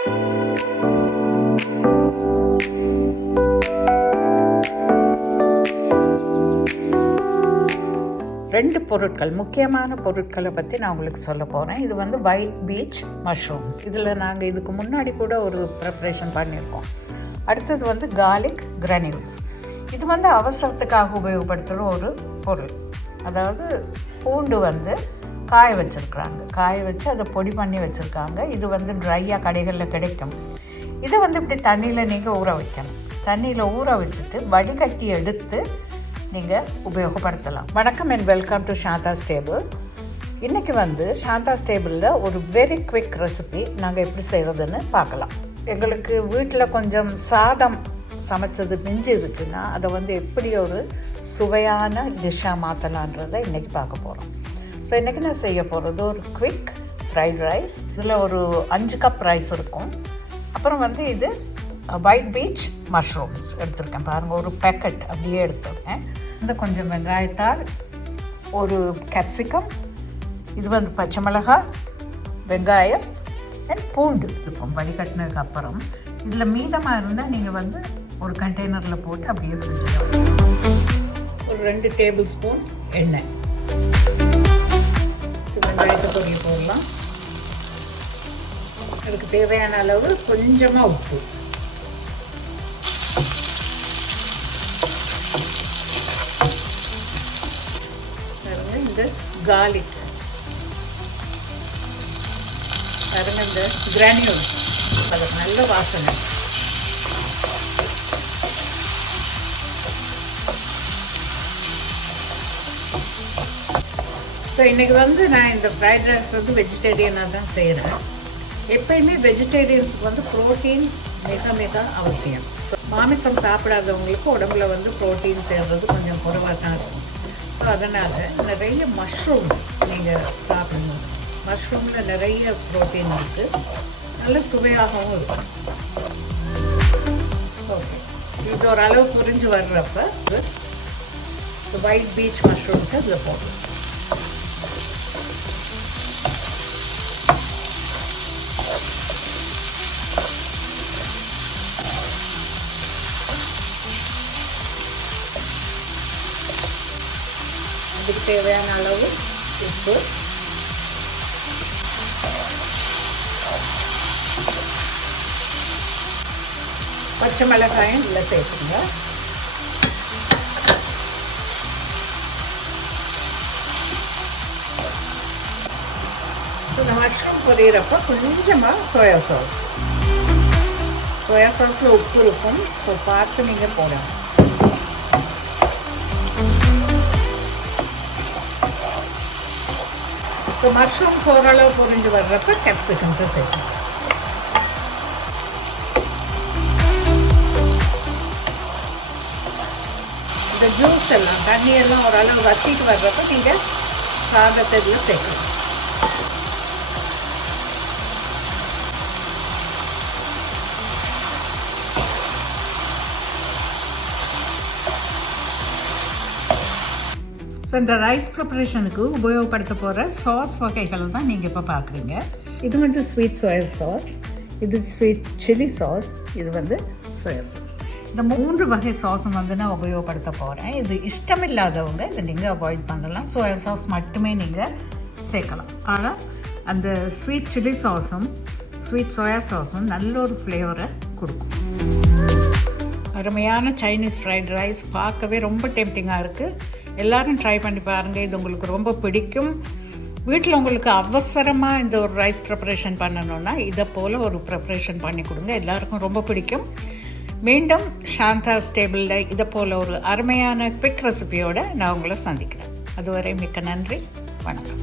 ரெண்டு பொருட்கள், முக்கியமான பொருட்களை பற்றி நான் உங்களுக்கு சொல்ல போகிறேன். இது வந்து ஒயிட் பீச் மஷ்ரூம்ஸ். இதில் நாங்கள் இதுக்கு முன்னாடி கூட ஒரு ப்ரிப்ரேஷன் பண்ணியிருக்கோம். அடுத்தது வந்து கார்லிக் கிரானியூல்ஸ். இது வந்து அவசரத்துக்காக உபயோகப்படுத்துகிற ஒரு பொருள். அதாவது பூண்டு வந்து காய வச்சுருக்குறாங்க, காய வச்சு அதை பொடி பண்ணி வச்சுருக்காங்க. இது வந்து ட்ரையாக கடைகளில் கிடைக்கும். இதை வந்து இப்படி தண்ணியில் நீங்கள் ஊற வைக்கணும். தண்ணியில் ஊற வச்சுட்டு வடிகட்டி எடுத்து நீங்கள் உபயோகப்படுத்தலாம். வணக்கம் அண்ட் வெல்கம் டு ஷாந்தாஸ் டேபிள். இன்றைக்கி வந்து ஷாந்தாஸ் டேபிளில் ஒரு வெரி குவிக் ரெசிபி நாங்கள் எப்படி செய்கிறதுன்னு பார்க்கலாம். எங்களுக்கு வீட்டில் கொஞ்சம் சாதம் சமைச்சது மிஞ்சி இருந்துச்சுன்னா அதை வந்து எப்படி ஒரு சுவையான டிஷ்ஷாக மாற்றலான்றதை இன்றைக்கி பார்க்க போகிறோம். ஸோ இன்றைக்கி நான் செய்ய போகிறது ஒரு குவிக் ஃப்ரைட் ரைஸ். இதில் ஒரு 5 கப் ரைஸ் இருக்கும். அப்புறம் வந்து இது ஒயிட் பீச் மஷ்ரூம்ஸ் எடுத்துருக்கேன். பாருங்கள், ஒரு பேக்கெட் அப்படியே எடுத்துருக்கேன். இந்த கொஞ்சம் வெங்காயத்தாள், ஒரு கேப்சிகம், இது வந்து பச்சை மிளகாய், வெங்காயம் அண்ட் பூண்டு இருக்கும் வடிகட்டினதுக்கு அப்புறம். இதில் மீதமாக இருந்தால் நீங்கள் வந்து ஒரு கண்டெய்னரில் போட்டு அப்படியே ஃப்ரிட்ஜில். ஒரு 2 டேபிள் ஸ்பூன் எண்ணெய். வெங்காயத்தை பொரிய போடலாம். அதுக்கு தேவையான அளவு கொஞ்சமாக உப்பு. இந்த கார்லிக் பாருங்க, இந்த கிரானியூல், அது நல்ல வாசனை. ஸோ இன்றைக்கி வந்து நான் இந்த ஃப்ரைட் ரைஸ் வந்து வெஜிடேரியனாக தான் செய்கிறேன். எப்பயுமே வெஜிடேரியன்ஸுக்கு வந்து ப்ரோட்டீன் மிக மிக அவசியம். ஸோ மாமிசம் சாப்பிடாதவங்களுக்கு உடம்புல வந்து ப்ரோட்டீன் சேர்றது கொஞ்சம் குறைவாக தான் இருக்கும். ஸோ அதனால் நிறைய மஷ்ரூம்ஸ் நீங்கள் சாப்பிடணும். மஷ்ரூமில் நிறைய ப்ரோட்டீன் இருக்குது, நல்ல சுவையாகவும் இருக்கும். ஓகே, இது ஒரு அளவு புரிஞ்சு வர்றப்ப ஒயிட் பீச் மஷ்ரூம்ஸை இதில் போடணும். அதுக்கு தேவையான அளவு உப்பு, பச்சை மிளகாயும் இதில் சேர்த்துங்க. இந்த மஷ்ரூம் பொரியிறப்போ கொஞ்சமாக சோயா சாஸ். சோயா சாஸில் உப்பு இருக்கும், ஸோ பார்த்து நீங்கள் போடணும். ஸோ மஷ்ரூம்ஸ் ஓரளவு பொரிஞ்சு வர்றப்ப கேப்சிகம்ஸை சேர்க்கணும். இந்த ஜூஸ் எல்லாம் தண்ணியெல்லாம் ஓரளவு வற்றிட்டு வர்றப்ப நீங்கள் சாதத்தை இதில் சேர்க்கணும். ஸோ இந்த ரைஸ் ப்ரிப்பரேஷனுக்கு உபயோகப்படுத்த போகிற சாஸ் வகைகள் தான் நீங்கள் இப்போ பார்க்குறீங்க. இது வந்து ஸ்வீட் சோயா சாஸ், இது ஸ்வீட் சில்லி சாஸ், இது வந்து சோயா சாஸ். இந்த 3 வகை சாஸும் வந்து நான் உபயோகப்படுத்த போகிறேன். இது இஷ்டமில்லாதவங்க இதை நீங்கள் அவாய்ட் பண்ணலாம். சோயா சாஸ் மட்டுமே நீங்கள் சேர்க்கலாம். ஆனால் அந்த ஸ்வீட் சில்லி சாஸும் ஸ்வீட் சோயா சாஸும் நல்ல ஒரு ஃப்ளேவரை கொடுக்கும். அருமையான சைனீஸ் ஃப்ரைட் ரைஸ் பார்க்கவே ரொம்ப டெம்ப்டிங்காக இருக்குது. எல்லோரும் ட்ரை பண்ணி பாருங்கள். இது உங்களுக்கு ரொம்ப பிடிக்கும். வீட்டில் உங்களுக்கு அவசரமாக இந்த ஒரு ரைஸ் ப்ரிப்பரேஷன் பண்ணணுன்னா இதை போல் ஒரு ப்ரிப்பரேஷன் பண்ணி கொடுங்க, எல்லாருக்கும் ரொம்ப பிடிக்கும். மீண்டும் ஷாந்தாஸ் டேபிளில் இதை போல் ஒரு அருமையான குவிக் ரெசிபியோடு நான் உங்களை சந்திக்கிறேன். அதுவரை மிக்க நன்றி, வணக்கம்.